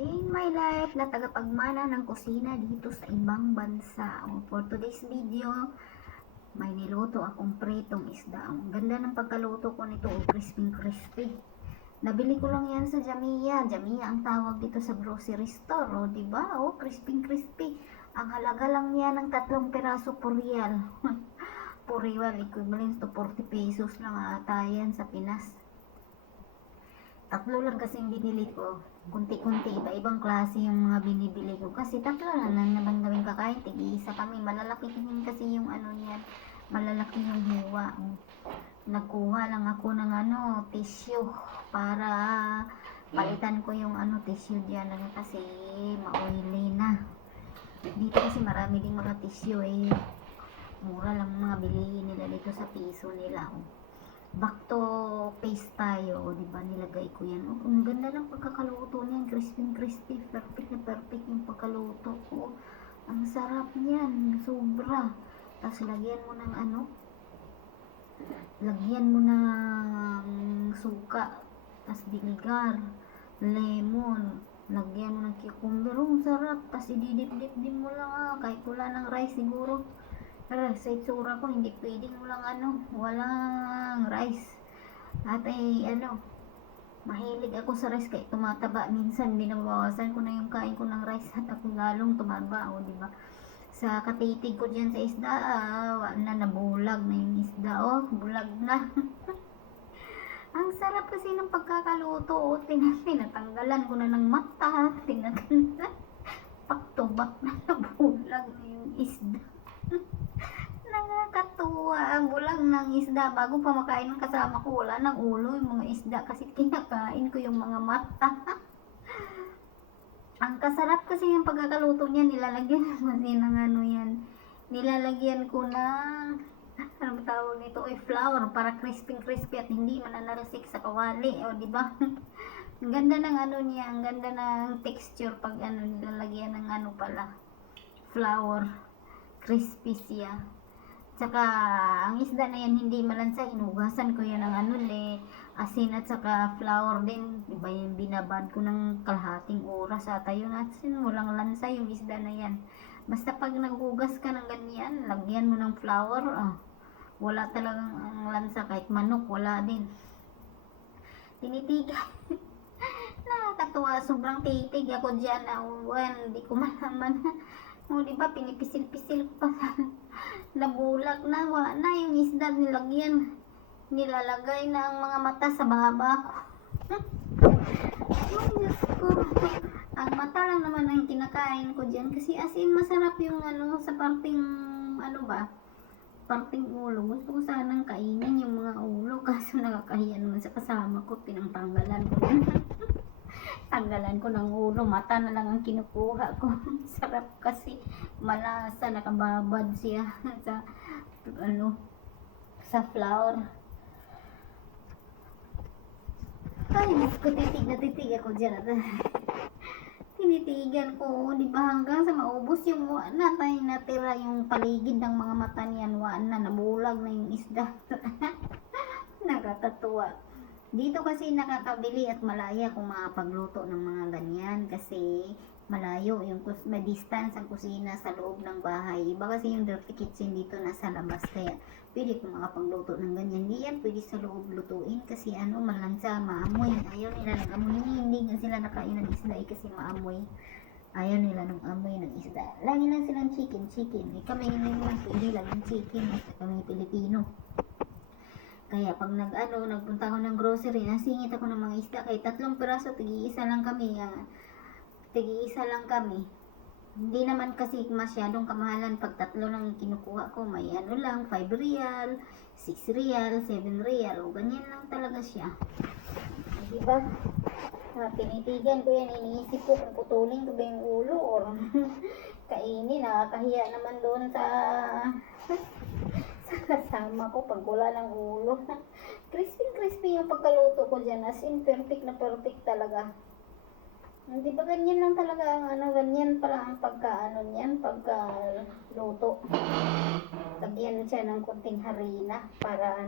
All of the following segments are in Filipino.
in my life na tagapagmana ng kusina dito sa ibang bansa. For today's video, may niluto akong pritong isda. Ang ganda ng pagkaluto ko nito, crispy. Nabili ko lang yan sa Jamia. Jamia ang tawag dito sa grocery store, diba? Crispy. Ang halaga lang yan ng 3 piraso per real. Per real, equivalent to 40 pesos lang ata yan sa Pinas. 3 lang kasing binili ko. Kunti-kunti, iba-ibang klase yung mga binibili ko. Kasi 3 lang naman gawing kakain. Tig-isa kami. Malalaki din kasi yung ano niyan. Malalaki yung hiwa. Nagkuha lang ako ng tissue para palitan ko yung tissue diyan kasi ma-oily na. Dito kasi marami ding mga tissue mura lang mga bilihin nila dito sa piso nila. Back to paste tayo, diba? Nilagay ko yan. Ang ganda ng pagkakaluto niyan, crispy, perfect yung pagkaluto ko. Ang sarap niyan, sobra. Tapos lagyan mo ng lagyan mo ng suka, tapos vinegar, lemon, lagyan mo ng cucumber. Ang sarap. Tapos ididip-dip din mo lang kahit wala ng rice siguro. Pero sa itsura ko, hindi pwedeng walang rice. At mahilig ako sa rice kahit tumataba. Minsan, binabawasan ko na yung kain ko ng rice at ako lalong tumaba. Diba? Sa katitig ko dyan sa isda, nabulag na yung isda. Bulag na. Ang sarap kasi ng pagkakaluto. Tinatanggalan ko na ng mata. Tinatanggalan. Paktubak na nabulag na yung isda. Nakakatuwa ang bulang ng isda. Bago pa makain ng kasama ko, wala ng ulo yung mga isda kasi kinakain ko yung mga mata. Ang kasarap kasi yung pagkakaluto niya, nilalagyan kasi ng yan. Nilalagyan ko ng tawag nito, flour para crispy at hindi mananalsik sa kawali. Diba? Ang ganda ng niya, ang ganda ng texture pag nilalagyan ng pala, flour. Crispy siya. Tsaka, ang isda na yan hindi malansa. Hinugasan ko yan ng asin at saka flour din. Diba yung binabad ko ng kalahating oras ata yun. At walang lansa yung isda na yan. Basta pag naghugas ka ng ganyan, lagyan mo ng flour. Wala talagang lansa. Kahit manok, wala din. Tinitigan. Nakakatuwa. Sobrang titig ako dyan. Hindi ko malaman. Diba, pinipisil-pisil ko pa nabulag na, na yung isda nilalagay na ang mga mata sa baba ko. Oh, Diyos ko. Ang mata lang naman ang kinakain ko dyan kasi asin masarap yung sa parting parting ulo. Gusto ko sanang kainin yung mga ulo kaso nakakahiya naman sa kasama ko, pinangtanggalan ko tanggalan ko ng ulo, mata na lang ang kinukuha ko. Sarap kasi malasa, nakababad siya sa sa flour. Ay, Diyos ko, titig ako dyan. Tinitigan ko, di ba, hanggang sa maubos yung natira yung paligid ng mga mata niyan, nabulag na yung isda. Nakakatuwa. Dito kasi nakakabili at malaya kung makapagluto ng mga ganyan kasi malayo yung distance ang kusina sa loob ng bahay. Iba kasi yung dirty kitchen dito nasa labas kaya pwede kung makapagluto ng ganyan. Hindi yan pwede sa loob lutuin kasi malansa, maamoy. Ayaw nila ng amoy. Hindi nga sila nakain ng isda kasi maamoy. Ayaw nila ng amoy ng isda. Lagi lang silang chicken. Kami hindi naman pwede laging chicken kasi kami Pilipino. Kaya pag nagpunta ako ng grocery, nasingit ako ng mga isda. Kaya 3 piraso, tig-iisa lang kami. Hindi naman kasi masyadong kamahalan. Pag 3 lang kinukuha ko, may lang, 5 real, 6 real, 7 real. O ganyan lang talaga siya. Diba? Tinitigan ko yan, iniisip ko kung putulin ko ba yung ulo or kainin. Nakakahiya naman doon sa kasama ko pag wala ng ulo. Crispy yung pagkaluto ko dyan, as in perfect talaga. Hindi ba ganyan lang talaga ang ganyan pala ang pagkaluto. Lagyan siya ng konting harina para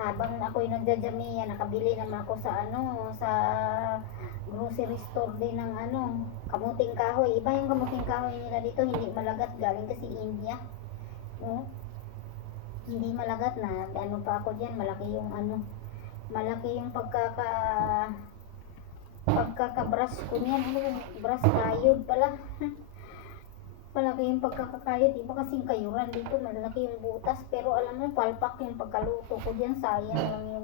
Sabang ako'y nagja-Jamia, nakabili naman ako sa sa grocery store din ng kamuting kahoy. Iba yung kamuting kahoy nila dito, hindi malagat, galing kasi India. Oh, hindi malagat na, pa ako diyan, malaki yung malaki yung pagkakabras ko niyan. Brush kayod pala. Malaki yung pagkakakayod, iba kasing kayuran dito, malaki yung butas, pero alam mo, palpak yung pagkaluto ko diyan. Sayang lang yung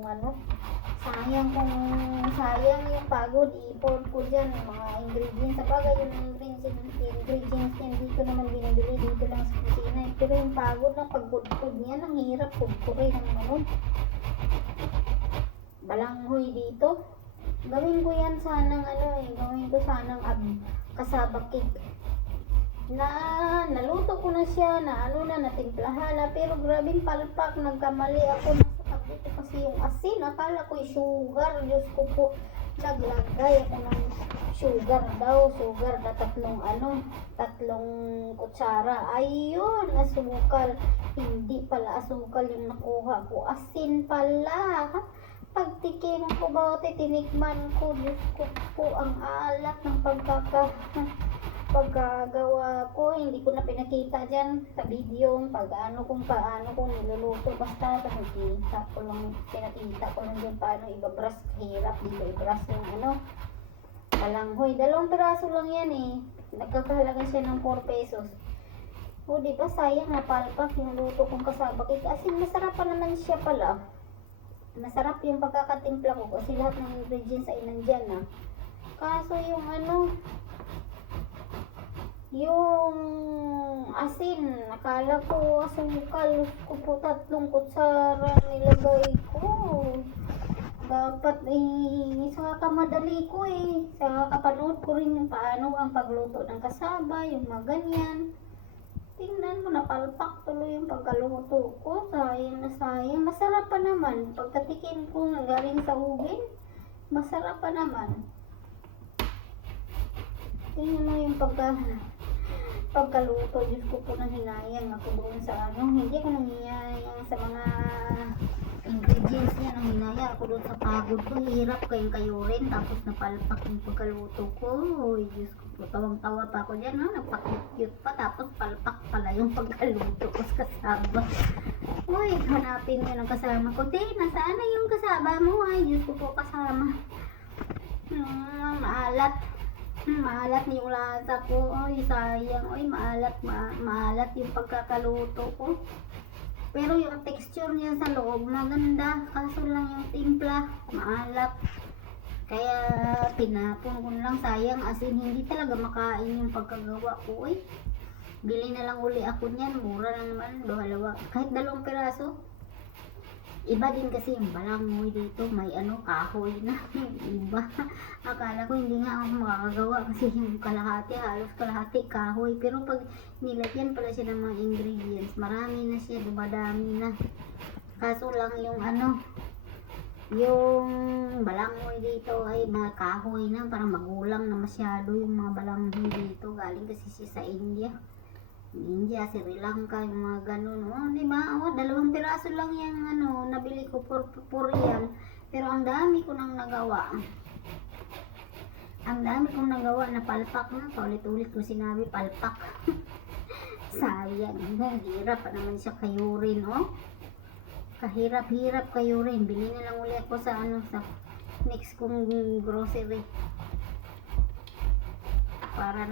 sayang yung pagod i-import ko diyan, mga ingredients. Sa bagay yung ingredients yan dito naman binibili, dito lang sa kusina, pero yung pagod ng pagkudkod niyan, ang hirap kudkurin ng balanghoy dito. Gawin ko yan sanang gawin ko sanang kasaba cake. Naluto ko na siya, natimplahan na, pero grabing palpak, nagkamali ako, nasakap dito kasi yung asin, akala ko yung sugar, Diyos ko po, naglagay ako ng sugar na tatlong kutsara, ayun, asukal, hindi pala asukal yung nakuha ko, asin pala. Pagtikim ko ba, tinikman ko, Diyos ko po, ang alat ng pagkagawa ko. Hindi ko na pinakita dyan sa video kung paano ko niluluto, basta pinakita ko lang dyan paano ibabras. Hirap dito ibras yung balanghoy. 2 piraso lang yan nagkakahalaga siya ng 4 pesos. O diba sayang, napalpak yung luto kong kasaba cake. Kasi masarap pa naman siya pala, masarap yung pagkakatimpla ko kasi lahat ng ingredients ay nandyan kaso yung asin, nakala ko asukal ko po, 3 kutsara nilagay ko. Dapat sa kamadali ko sa kapanood ko rin yung paano ang pagluto ng kasaba, yung mga ganyan. Tingnan mo, napalpak tuloy yung pagkaluto ko. Sayang na sayang. Masarap pa naman. Pagkatikim ko galing sa ugin, masarap pa naman. Tingnan mo yung pagkaluto. Diyos ko po, nanghinayang ako doon sa hindi ko nanghinayang sa mga ingredients niya, nanghinayang ako doon sa pagod ko. Hirap kayong kayurin, tapos napalpak yung pagkaluto ko. Oy, Diyos ko po, tawang-tawa pa ako dyan, nagpa-cute pa, tapos palpak pala yung pagkaluto ko sa kasama. Uy, hanapin nyo ng kasama ko. Nasaan na yung kasama mo? Ay, Diyos ko po, kasama. Maalat yung lasa ko. Ay, sayang. Ay, maalat yung pagkakaluto ko. Pero yung texture niya sa loob maganda. Kaso lang yung timpla, maalat. Kaya pinapon ko lang, sayang. As in, hindi talaga makain yung pagkagawa ko. Bili na lang uli ako niyan. Mura lang naman. Kahit 2 piraso. Iba din kasi yung balanghoy dito, may kahoy na. Iba. Akala ko hindi nga ako makakagawa kasi yung halos kalahati kahoy. Pero pag nilagyan pala siya ng mga ingredients, marami na siya, dumadami na. Kaso lang yung yung balanghoy dito ay mga kahoy na, parang magulang na masyado yung mga balanghoy dito. Galing kasi siya sa India, Sri Lanka, yung mga ganun. Diba? 2 piraso lang yung nabili ko for real. Pero ang dami ko nang nagawa. Na palpak na. Paulit-ulit ko sinabi, palpak. Sayang. Hirap pa naman siya kayurin, Kahirap-hirap kayurin. Bili na lang ulit ako sa sa next kong grocery. Para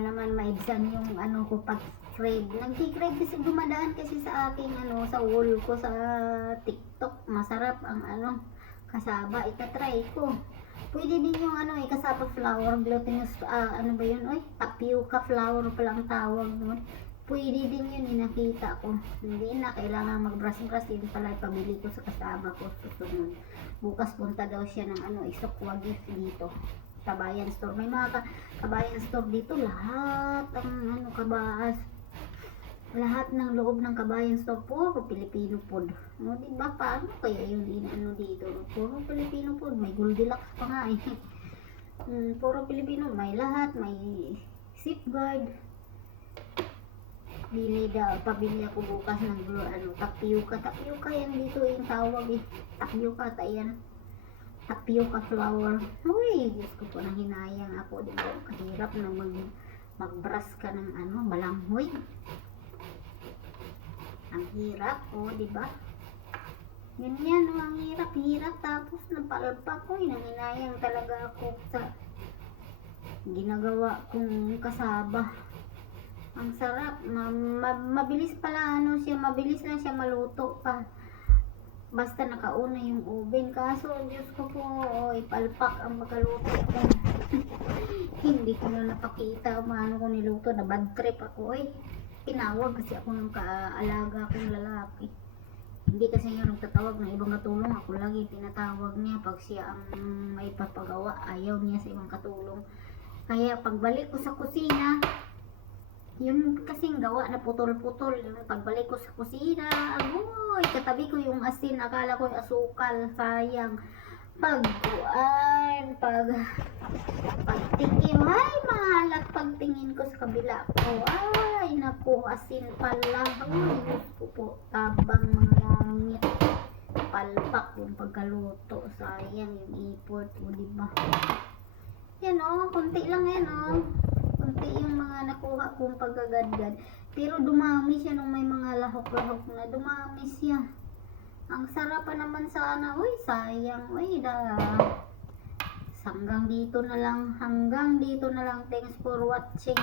naman maibsan yung ko pag-crave. Nag-crave kasi, dumadaan kasi sa aking sa wall ko sa TikTok. Masarap ang kasaba. Itatry ko. Pwede din yung kasaba flour, glutinous, ba yun? Tapioca flour palang tawag nun. Pwede din yun, nakita ko. Hindi na kailangan mag-brush. Yun pala ipabili ko sa kasaba ko. Susunod. Bukas punta daw siya ng Isokwa gift dito. Kabayan store. May mga kabayan store dito. Lahat ang lahat ng loob ng kabayan store puro Filipino food. Diba? Paano kaya yun dito? Puro Filipino food. May Goldilocks pa nga Puro Filipino. May lahat. May safeguard. Pabili ako bukas ng tapioca. Tapioca yan dito yung tawag eh. Tapioca, tayan. Tapioca flour. Uy, Diyos ko po, nanghinayang ako. Di ba? Kahirap na mag-brush ka ng balanghoy. Ang hirap, di ba? Ganyan, ang hirap. Tapos napalpak ko, nanghinayang talaga ako sa ginagawa kong kasaba. Ang sarap, mabilis pala mabilis lang siya maluto pa. Basta nakauna yung oven. Kaso, Diyos ko po, ipalpak ang magaluto ko. Hindi ko na napakita paano ko niluto. Na bad trip ako Tinawag kasi ako ng kaalaga kong lalaki. Hindi kasi niya nagtatawag ng ibang katulong. Ako lagi tinatawag niya pag siya ang may papagawa. Ayaw niya sa ibang katulong. Kaya pagbalik ko sa kusina, yun kasing gawa na putol-putol. Pagbalik ko sa kusina, katabi ko yung asin, akala ko yung asukal, sayang. Pagtingin, mahalat pagtingin ko sa kabila ko. Naku, asin pala. Diyos ko po, tabang mga langit. Palpak yung pagkaluto, sayang yung effort mo, diba? Yan konti lang yan konti yung mga nakuha kong pagkagadgad. Pero dumami siya nung may mga lahok-lahok na. Dumami siya. Ang sarap pa naman sana. Sayang. Hanggang dito na lang. Thanks for watching.